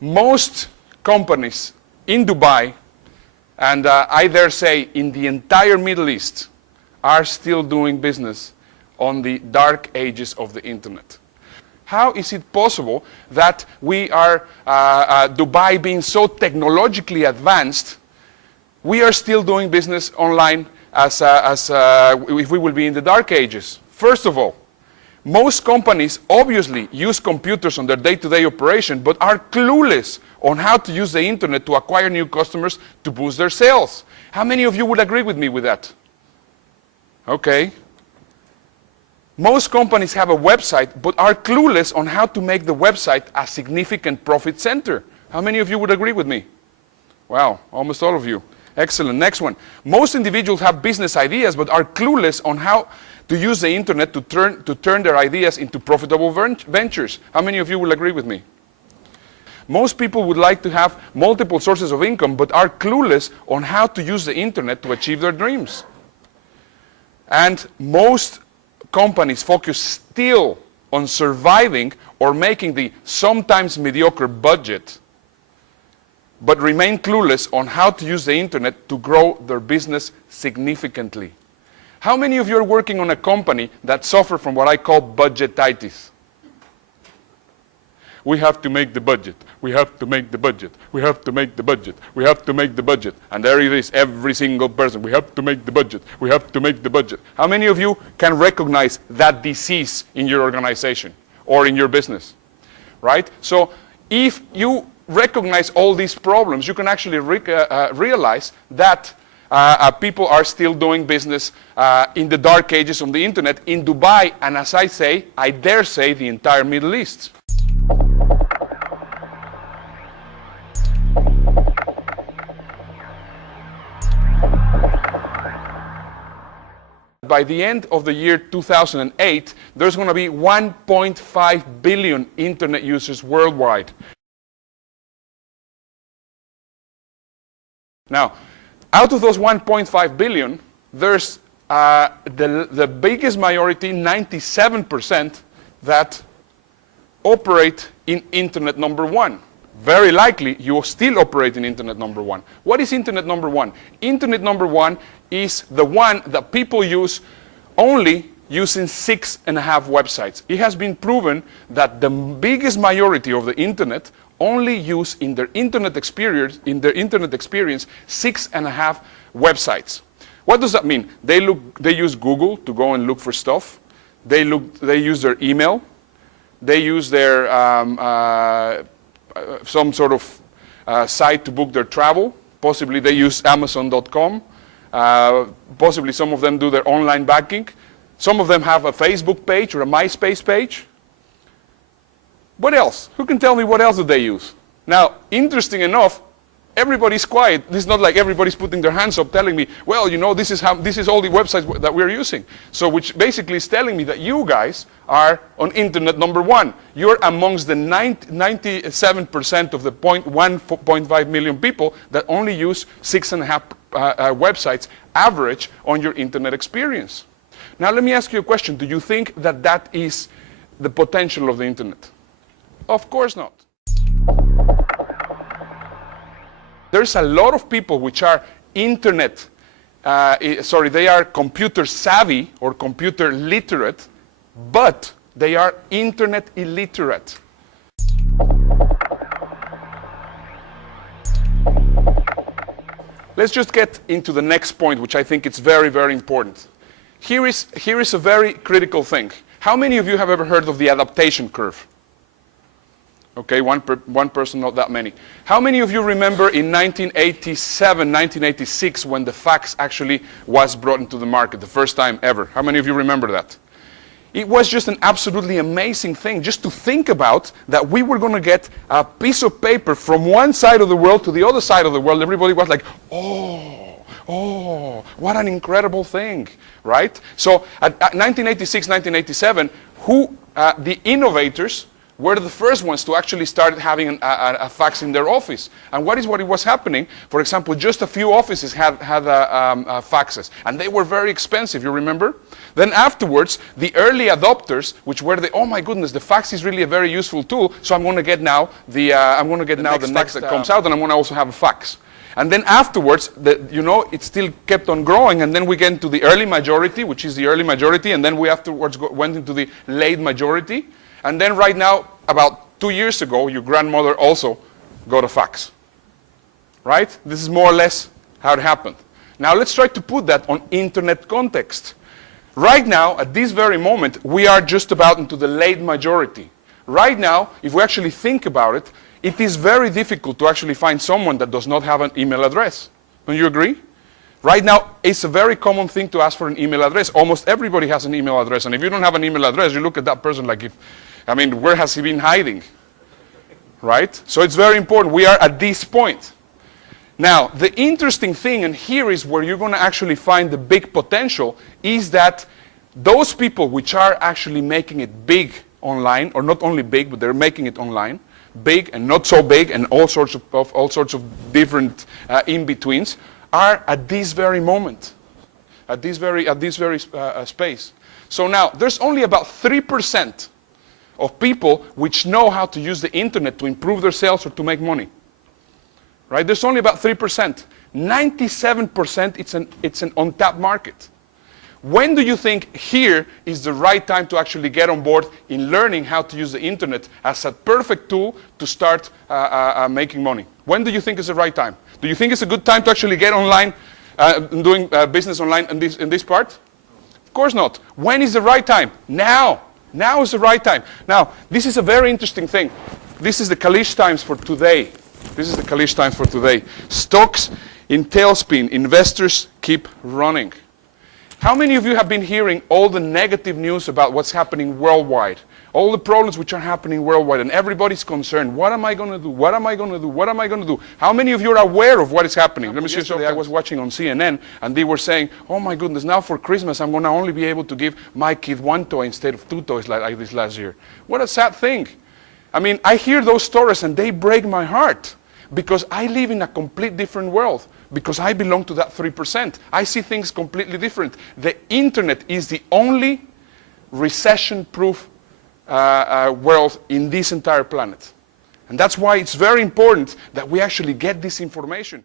Most companies in Dubai, and I dare say in the entire Middle East, are still doing business on the dark ages of the internet. How is it possible that we are, Dubai being so technologically advanced, we are still doing business online as if we will be in the dark ages? First of all, most companies obviously use computers on their day-to-day operation, but are clueless on how to use the internet to acquire new customers to boost their sales. How many of you would agree with me with that? Okay. Most companies have a website, but are clueless on how to make the website a significant profit center. How many of you would agree with me? Wow, almost all of you. Excellent. Next one. Most individuals have business ideas, but are clueless on how to use the internet to turn their ideas into profitable ventures. How many of you will agree with me? Most people would like to have multiple sources of income, but are clueless on how to use the internet to achieve their dreams. And most companies focus still on surviving or making the sometimes mediocre budget, but remain clueless on how to use the internet to grow their business significantly. How many of you are working on a company that suffer from what I call budgetitis? We have to make the budget. We have to make the budget. We have to make the budget. We have to make the budget. And there it is, every single person. We have to make the budget. We have to make the budget. How many of you can recognize that disease in your organization or in your business? Right? So if you recognize all these problems, you can actually realize that people are still doing business in the dark ages on the internet in Dubai, and as I say, I dare say the entire Middle East. By the end of the year 2008, there's going to be 1.5 billion internet users worldwide. Now, out of those 1.5 billion, there's the biggest majority, 97%, that operate in internet number one. Very likely, you still operate in internet number one. What is internet number one? Internet number one is the one that people use only using 6.5 websites. It has been proven that the biggest majority of the internet only use in their internet experience 6.5 websites. What does that mean? They use Google to go and look for stuff. They use their email. They use their some sort of site to book their travel. Possibly they use Amazon.com. Possibly some of them do their online banking. Some of them have a Facebook page or a MySpace page. What else? Who can tell me what else do they use? Now, interesting enough, everybody's quiet. It's not like everybody's putting their hands up telling me, well, you know, this is all the websites that we're using. So which basically is telling me that you guys are on internet number one. You're amongst the 97% of the 1.5 million people that only use 6.5 websites average on your internet experience. Now let me ask you a question. Do you think that that is the potential of the internet? Of course not. There's a lot of people which are they are computer savvy or computer literate, but they are internet illiterate. Let's just get into the next point, which I think is very, very important. Here is a very critical thing. How many of you have ever heard of the adaptation curve? Okay, one person, not that many. How many of you remember in 1987, 1986, when the fax actually was brought into the market, the first time ever? How many of you remember that? It was just an absolutely amazing thing, just to think about that we were going to get a piece of paper from one side of the world to the other side of the world. Everybody was like, oh, what an incredible thing, right? So at 1986, 1987, the innovators were the first ones to actually start having a fax in their office. And what was happening? For example, just a few offices had faxes, and they were very expensive, you remember? Then afterwards, the early adopters, which were oh my goodness, the fax is really a very useful tool, so I'm going to get now the next that comes out, and I'm going to also have a fax. And then afterwards, it still kept on growing, and then we get into the early majority, which is the early majority, and then we afterwards went into the late majority. And then right now, about 2 years ago, your grandmother also got a fax. Right? This is more or less how it happened. Now let's try to put that on internet context. Right now, at this very moment, we are just about into the late majority. Right now, if we actually think about it, it is very difficult to actually find someone that does not have an email address. Don't you agree? Right now, it's a very common thing to ask for an email address. Almost everybody has an email address. And if you don't have an email address, you look at that person like, where has he been hiding? Right? So it's very important. We are at this point. Now, the interesting thing, and here is where you're going to actually find the big potential, is that those people which are actually making it big online, or not only big, but they're making it online, big and not so big, and all sorts of different in-betweens, are at this very moment, at this very space. So now, there's only about 3% of people which know how to use the internet to improve their sales or to make money. Right? There's only about 3%. 97%, it's an untapped market. When do you think here is the right time to actually get on board in learning how to use the internet as a perfect tool to start making money? When do you think is the right time? Do you think it's a good time to actually get online, doing business online in this part? Of course not. When is the right time? Now. Now is the right time. Now, this is a very interesting thing. This is the Kalish times for today. This is the Kalish times for today. Stocks in tailspin. Investors keep running. How many of you have been hearing all the negative news about what's happening worldwide? All the problems which are happening worldwide, and everybody's concerned. What am I going to do? What am I going to do? What am I going to do? How many of you are aware of what is happening? Let me show you something. I was watching on CNN, and they were saying, oh my goodness, now for Christmas I'm going to only be able to give my kid 1 toy instead of 2 toys like this last year. What a sad thing. I hear those stories and they break my heart, because I live in a complete different world, because I belong to that 3%. I see things completely different. The internet is the only recession-proof world in this entire planet. And that's why it's very important that we actually get this information.